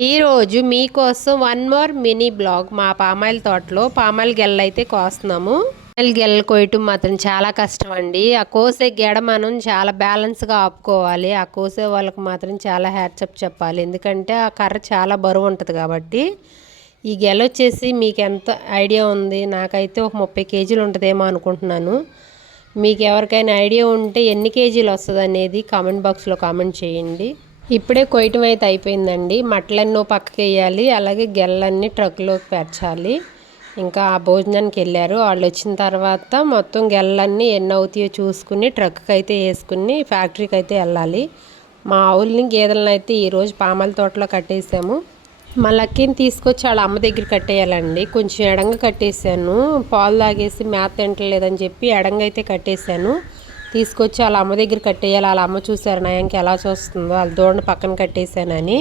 ఈరోజు మీకోసం one more mini blog మా పామాయిల్ తోటలో పామాయిల్ గెల్ల అయితే కోస్తున్నాము. పామాయిల్ గెల్ల కోయటం మాత్రం చాలా కష్టం అండి ఆ కోసే గెడ మనం చాలా బ్యాలెన్స్గా ఆపుకోవాలి. ఆ కోసే వాళ్ళకి మాత్రం చాలా హ్యాట్సప్ చెప్పాలి. ఎందుకంటే ఆ కర్ర చాలా బరువు ఉంటుంది కాబట్టి. ఈ గెల వచ్చేసి మీకు ఎంత ఐడియా ఉంది? నాకైతే ఒక ముప్పై కేజీలు ఉంటుందేమో అనుకుంటున్నాను. మీకు ఎవరికైనా ఐడియా ఉంటే ఎన్ని కేజీలు వస్తుంది అనేది కామెంట్ బాక్స్లో కామెంట్ చేయండి. ఇప్పుడే కొయ్యటం అయితే అయిపోయిందండి. మట్టలన్నీ పక్కకి వేయాలి అలాగే గెల్లన్నీ ట్రక్లోకి పెంచాలి ఇంకా ఆ భోజనానికి వెళ్ళారు. వాళ్ళు వచ్చిన తర్వాత మొత్తం గెల్లన్నీ ఎన్ని అవుతాయో చూసుకుని ట్రక్కి అయితే వేసుకుని ఫ్యాక్టరీకి అయితే వెళ్ళాలి. మా ఆవుల్ని గేదెలను అయితే ఈరోజు పామల తోటలో కట్టేసాము. మా లక్కీని తీసుకొచ్చి వాళ్ళ అమ్మ దగ్గర కట్టేయాలండి. కొంచెం ఎడంగా కట్టేశాను. పాలు తాగేసి మేత తింటలేదని చెప్పి ఎడంగా అయితే కట్టేశాను. తీసుకొచ్చి వాళ్ళ అమ్మ దగ్గర కట్టేయాలి వాళ్ళ అమ్మ చూసారు నయంకి ఎలా చూస్తుందో వాళ్ళ దూడని పక్కన కట్టేశానని.